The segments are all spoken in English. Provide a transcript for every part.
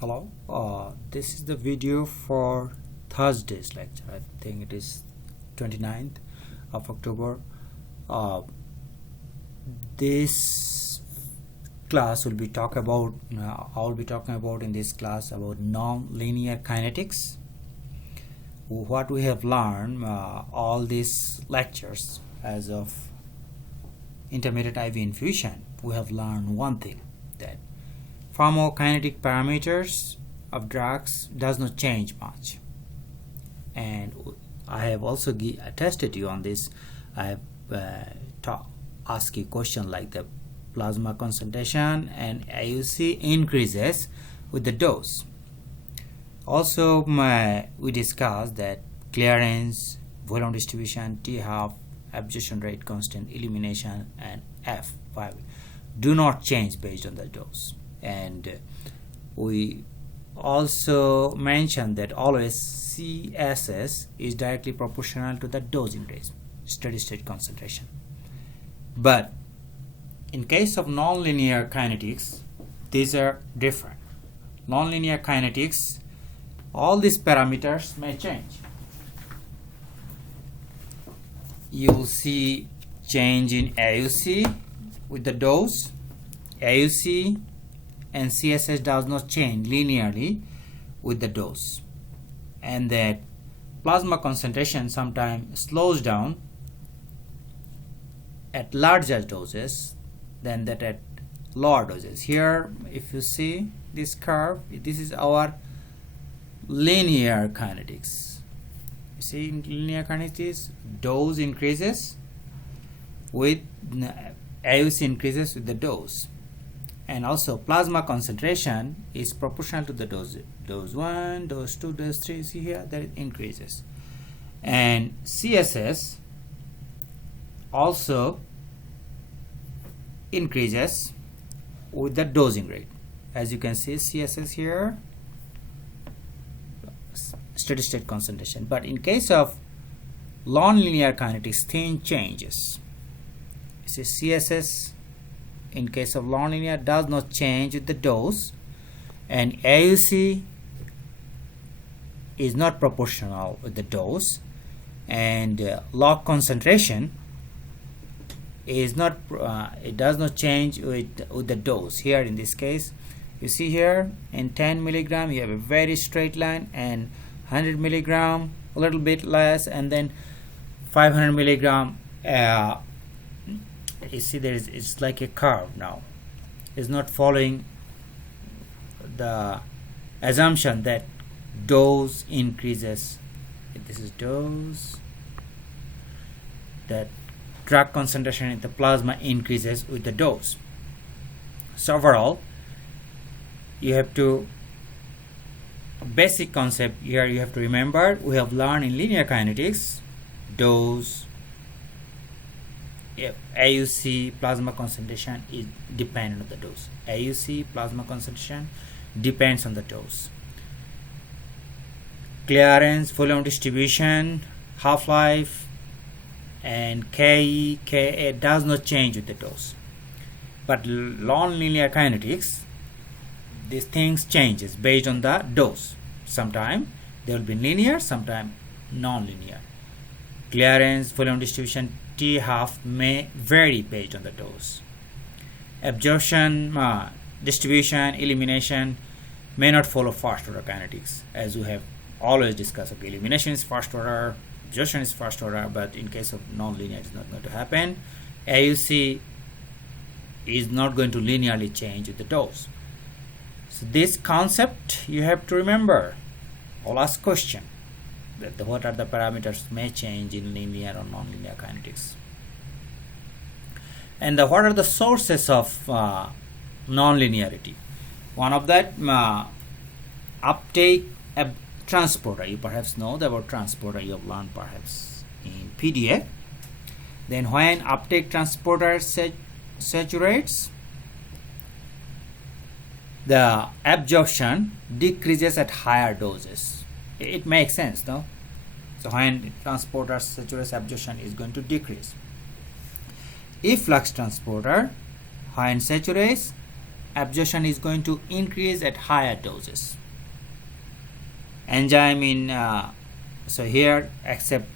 Hello, this is the video for Thursday's lecture. I think it is 29th of October. This class will be I'll be talking about in this class about non-linear kinetics. What we have learned all these lectures as of intermediate IV infusion, we have learned one thing, that pharmacokinetic parameters of drugs does not change much, and I have also tested you on this. I have asked you question like the plasma concentration and AUC increases with the dose. Also we discussed that clearance, volume distribution, T-half, absorption rate constant, elimination, and F5 do not change based on the dose. And we also mentioned that always CSS is directly proportional to the dose increase, steady state concentration. But in case of nonlinear kinetics, these are different. Nonlinear kinetics, all these parameters may change. You will see change in AUC with the dose. AUC and CSS does not change linearly with the dose, and that plasma concentration sometimes slows down at larger doses than that at lower doses. Here, if you see this curve, this is our linear kinetics. You see, in linear kinetics, dose increases with AUC increases with the dose. And also plasma concentration is proportional to the dose. Dose 1, dose 2, dose 3, see here that it increases. And CSS also increases with the dosing rate. As you can see, CSS here, steady state concentration. But in case of nonlinear kinetics, thing changes. You see, CSS in case of nonlinear does not change with the dose, and AUC is not proportional with the dose, and log concentration is not it does not change with the dose. Here in this case, you see here in 10 milligram you have a very straight line, and 100 milligram a little bit less, and then 500 milligram you see it's like a curve now. It's not following the assumption that dose increases. This is dose, that drug concentration in the plasma increases with the dose. So overall, you have to basic concept here you have to remember. We have learned in linear kinetics, dose, AUC, plasma concentration is dependent on the dose. AUC, plasma concentration depends on the dose. Clearance, volume distribution, half-life, and Ke, Ka does not change with the dose. But non-linear kinetics, these things changes based on the dose. Sometimes they will be linear, sometimes non-linear. Clearance, volume distribution, T-half may vary based on the dose. Absorption, distribution, elimination may not follow first order kinetics, as we have always discussed. Okay, elimination is first order, absorption is first order, but in case of non-linear it's not going to happen. AUC is not going to linearly change with the dose. So this concept you have to remember. I'll ask question that what are the parameters may change in linear or non-linear kinetics, and what are the sources of non-linearity. One of that, uptake transporter. You perhaps know about transporter, you have learned perhaps in PDF. Then when uptake transporter saturates, the absorption decreases at higher doses. It makes sense, no? So when transporter saturates, absorption is going to decrease. Efflux transporter, when saturates, absorption is going to increase at higher doses. Enzyme in so here accept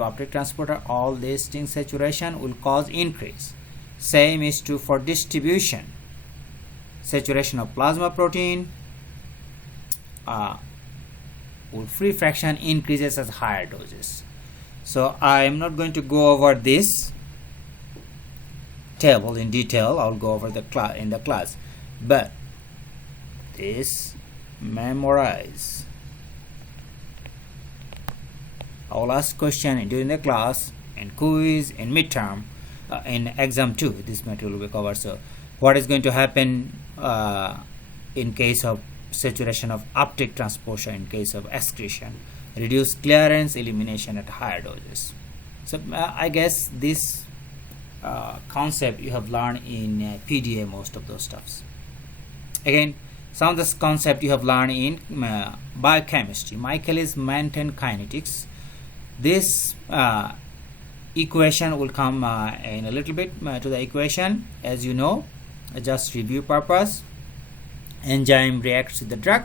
optic transporter, all these things saturation will cause increase. Same is true for distribution. Saturation of plasma protein free fraction increases at higher doses. So I am not going to go over this table in detail. I'll go over the in the class, but this memorize. I'll ask question during the class, in quiz, in midterm, in exam 2. This material will be covered. So what is going to happen in case of saturation of optic transporter, in case of excretion, reduce clearance, elimination at higher doses. So I guess this concept you have learned in PDA, most of those stuffs. Again, some of this concept you have learned in biochemistry, Michaelis-Menten kinetics. This equation will come in a little bit to the equation. As you know, just review purpose, enzyme reacts with the drug,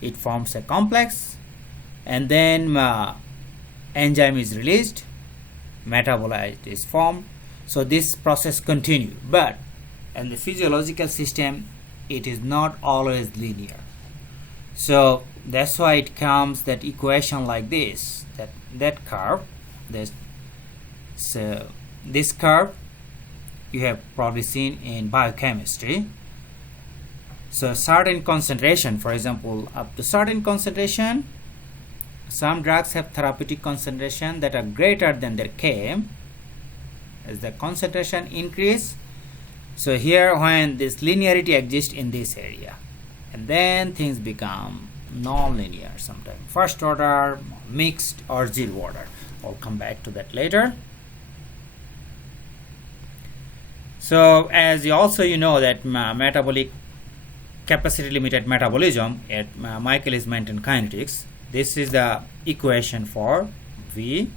it forms a complex, and then enzyme is released, metabolite is formed. So this process continues, but in the physiological system it is not always linear. So that's why it comes that equation like this, that curve. So this curve you have probably seen in biochemistry. So certain concentration, for example, up to certain concentration, some drugs have therapeutic concentration that are greater than their Km. As the concentration increase, so here when this linearity exists in this area, and then things become non-linear sometimes, first order, mixed, or zero order. I'll come back to that later. So as you know that metabolic capacity limited metabolism at Michaelis-Menten kinetics, this is the equation for V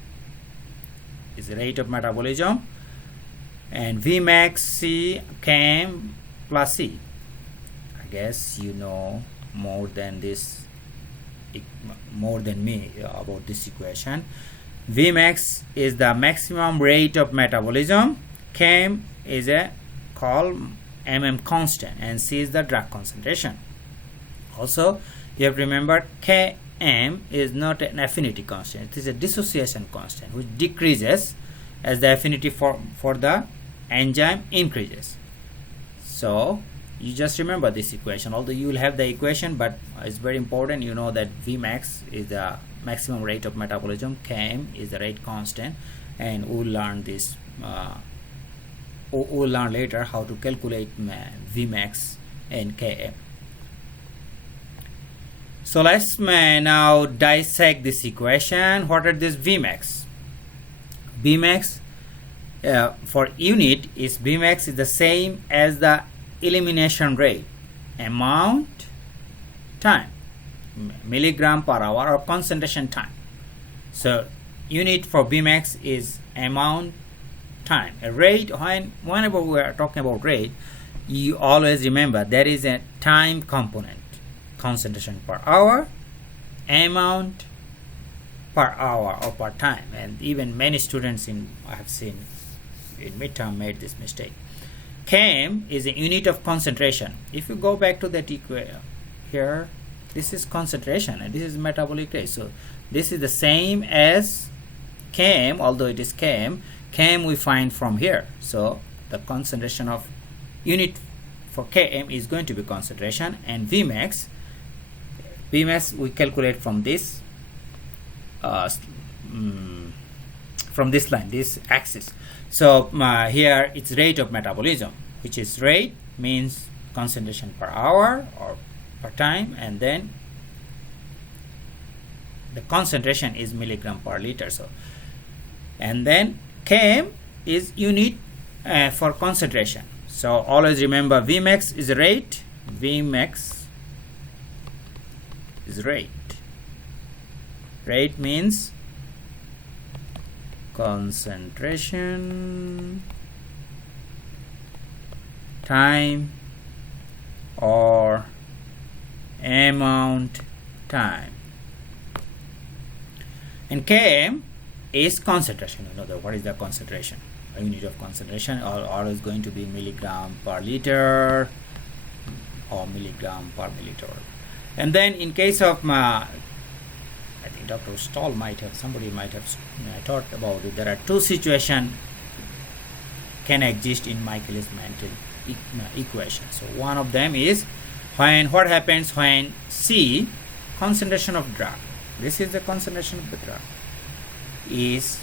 is the rate of metabolism, and V max C Km plus C. I guess you know more than this, more than me about this equation. V max is the maximum rate of metabolism, Km is a called constant, and C is the drug concentration. Also you have to remember Km is not an affinity constant, it is a dissociation constant which decreases as the affinity for the enzyme increases. So you just remember this equation, although you will have the equation, but it's very important you know that Vmax is the maximum rate of metabolism, Km is the rate constant, and we'll learn this we'll learn later how to calculate Vmax and Km. So let's now dissect this equation. What are this Vmax? Vmax for unit is Vmax is the same as the elimination rate, amount, time, milligram per hour, or concentration time. So unit for Vmax is amount, time. A rate, whenever we are talking about rate, you always remember there is a time component, concentration per hour, amount per hour or per time, and even many students I have seen in midterm made this mistake. Km is a unit of concentration. If you go back to that equation here, this is concentration and this is metabolic rate. So this is the same as Km, although it is Km. Km we find from here. So the concentration of unit for Km is going to be concentration, and Vmax we calculate from this line, this axis. So here it's rate of metabolism, which is rate means concentration per hour or per time, and then the concentration is milligram per liter. So and then Km is unit for concentration. So always remember Vmax is rate, Vmax is rate. Rate means concentration time or amount time. And km is concentration. You know what is the concentration? A unit of concentration or is going to be milligram per liter or milligram per milliliter. And then in case of I think Dr. Stoll somebody might have talked about it. There are two situations can exist in Michaelis-Menten equation. So one of them is what happens when C, concentration of drug, this is the concentration of the drug, is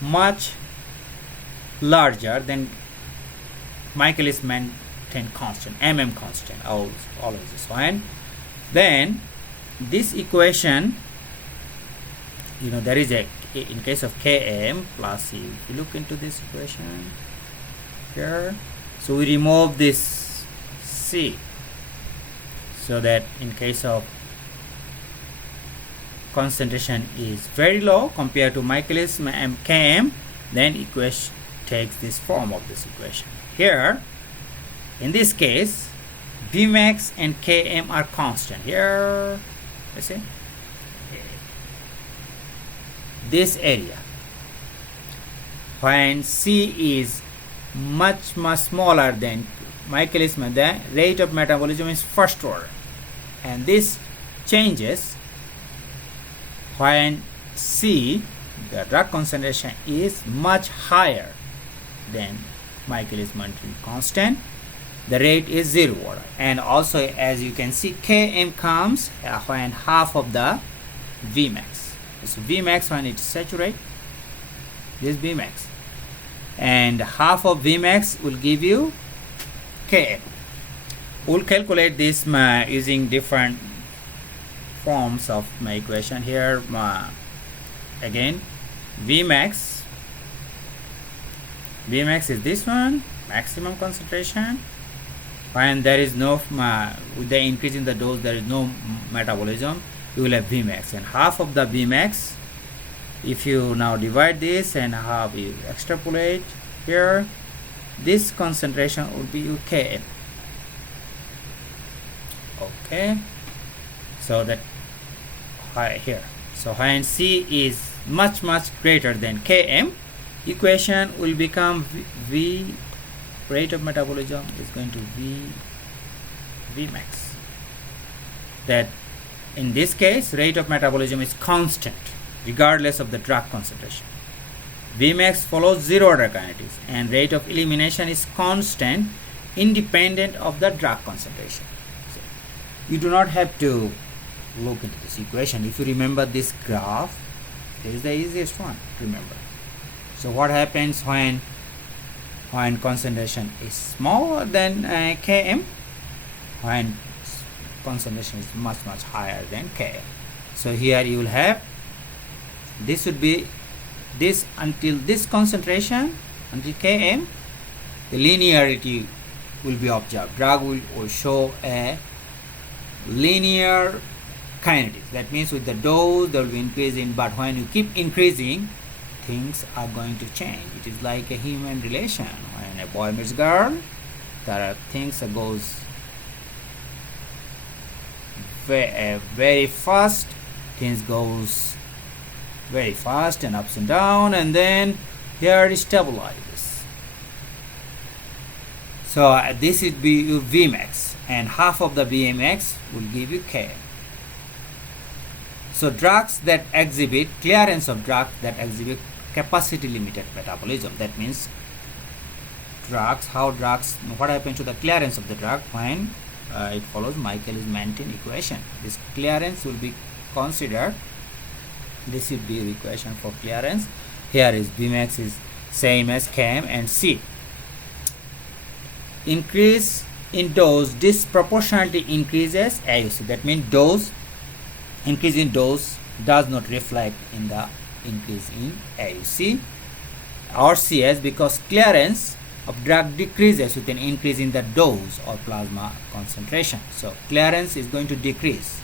much larger than Michaelis-Menten constant, mm constant, always this one. Then this equation, you know, there is a, in case of Km plus C, if you look into this equation here, so we remove this C, so that in case of concentration is very low compared to Michaelis Km, then equation takes this form of this equation. Here, in this case, Vmax and Km are constant. Here, you see, this area, when C is much smaller than Michaelis, the rate of metabolism is first order, and this changes when C, the drug concentration, is much higher than Michaelis-Menten constant. The rate is 0 order, and also as you can see, Km comes when half of the Vmax. So Vmax when it's saturated, this Vmax, and half of Vmax will give you Km. We'll calculate this using different forms of my equation here. Again, Vmax is this one, maximum concentration. When there is no, with the increase in the dose, there is no metabolism, you will have Vmax, and half of the Vmax, if you now divide this and have you extrapolate here, this concentration would be Km. Okay, so that here, so when C is much greater than Km, equation will become V rate of metabolism is going to Vmax. That in this case, rate of metabolism is constant regardless of the drug concentration. Vmax follows zero order kinetics, and rate of elimination is constant independent of the drug concentration. So you do not have to look into this equation. If you remember this graph, this is the easiest one to remember. So what happens when concentration is smaller than Km? When concentration is much higher than Km. So here you will have, this would be this until this concentration, until Km, the linearity will be observed. Drug will show a linear kinetics. That means with the dose there will be increasing, but when you keep increasing, things are going to change. It is like a human relation. When a boy meets girl, there are things that goes very fast, things goes very fast and ups and down, and then here it stabilizes. So this would be your Vmax, and half of the Vmax will give you K. So drugs that exhibit clearance of drugs that exhibit capacity limited metabolism, that means what happens to the clearance of the drug when it follows Michaelis-Menten equation. This clearance will be considered. This would be your equation for clearance. Here is Vmax is same as Km, and C. Increase in dose disproportionately increases AUC. That means increase in dose does not reflect in the increase in AUC or CS, because clearance of drug decreases with an increase in the dose or plasma concentration. So clearance is going to decrease.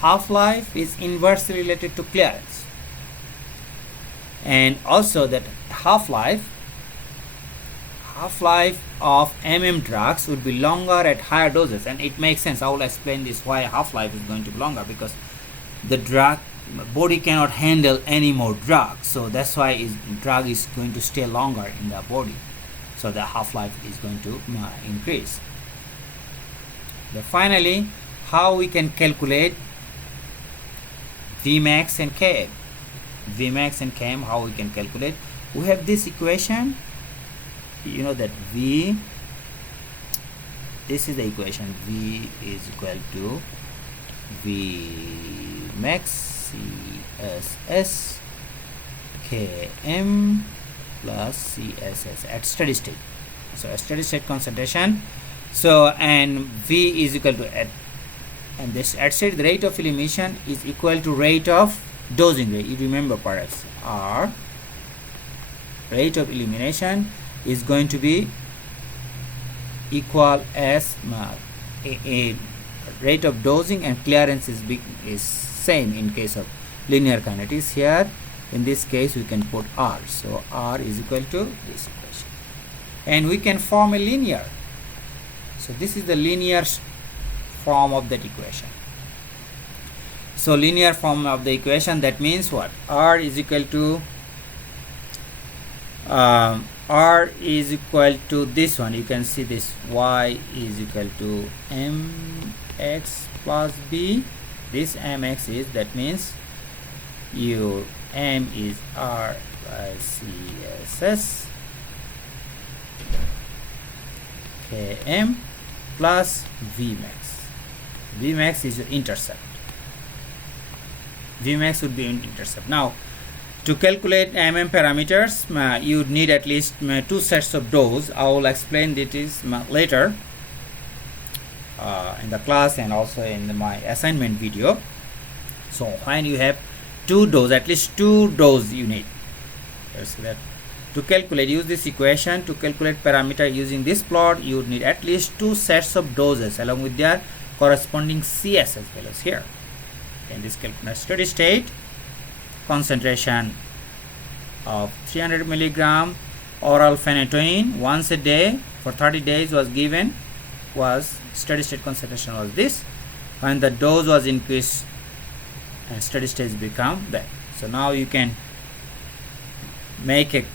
Half-life is inversely related to clearance, and also that half-life of drugs would be longer at higher doses, and it makes sense. I will explain this why half-life is going to be longer, because the body cannot handle any more drug, so that's why drug is going to stay longer in the body, so the half-life is going to increase. Then finally, how we can calculate Vmax and Km. Vmax and Km, how we can calculate? We have this equation, you know that this is the equation, V is equal to Vmax CSS Km plus CSS at steady state. So a steady state concentration. So and V is equal to and this at steady rate of elimination is equal to rate of dosing rate. You remember perhaps R rate of elimination is going to be equal as a rate of dosing, and clearance is same in case of linear kinetics. Here in this case we can put R, so R is equal to this equation, and we can form a linear. So this is the linear form of that equation. So linear form of the equation, that means what? R is equal to this one. You can see this, Y is equal to mx plus b. This mx is, that means your m is R by CSS Km plus Vmax. Vmax is your intercept. Vmax would be intercept. Now, to calculate parameters, you would need at least 2 sets of dose. I will explain this later in the class and also in my assignment video. So when you have 2 dose, at least 2 dose you need. So that to calculate, use this equation to calculate parameter using this plot. You would need at least 2 sets of doses along with their corresponding CSS values here. In this calculation, steady state concentration of 300 milligram oral phenytoin once a day for 30 days was given, was steady state concentration was this. When the dose was increased and steady state become that. So now you can make a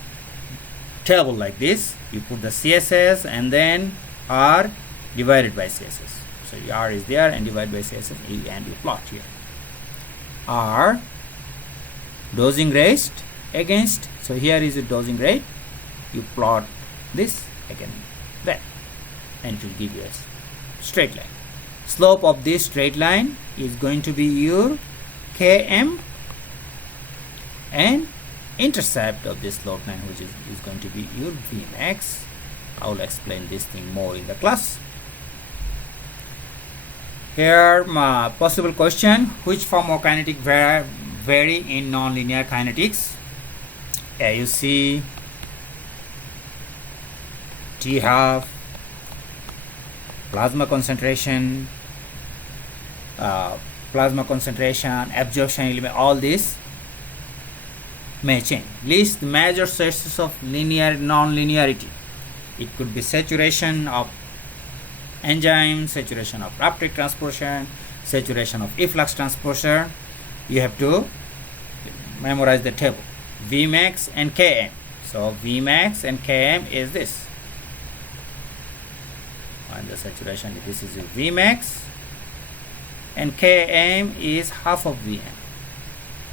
table like this. You put the CSS and then R divided by CSS. So R is there and divided by CSS, and you plot here. R dosing rate against, so here is the dosing rate, you plot this again that, and it will give you a straight line. Slope of this straight line is going to be your Km, and intercept of this slope line, which is going to be your Vmax. I will explain this thing more in the class. Here my possible question: which form of kinetic vary in nonlinear kinetics? You see T half, plasma concentration, absorption element, all this may change. List major sources of linear non-linearity. It could be saturation of enzyme, saturation of rapid transportation, saturation of efflux transporter. You have to memorize the table. Vmax and Km. So Vmax and Km is this. And the saturation, this is your Vmax, and Km is half of Vm.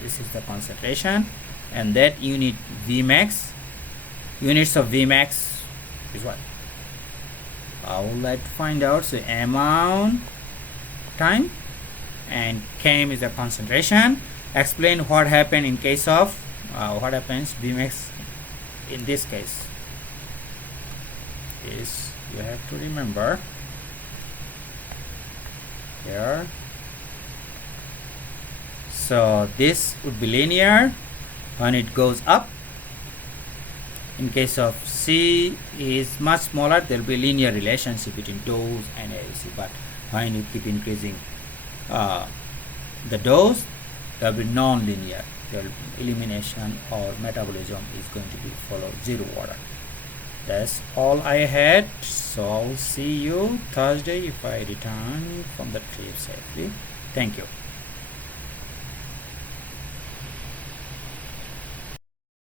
This is the concentration, and that unit Vmax, units of Vmax is what? I would like to find out. So amount time, and Km is the concentration. Explain what happened in case of what happens Vmax in this case is, you have to remember here. So this would be linear when it goes up. In case of C is much smaller, there will be linear relationship between dose and AUC. But when you keep increasing the dose, there will be non-linear. There will be elimination or metabolism is going to be follow zero order. That's all I had. So I'll see you Thursday if I return from the trip safely. Thank you.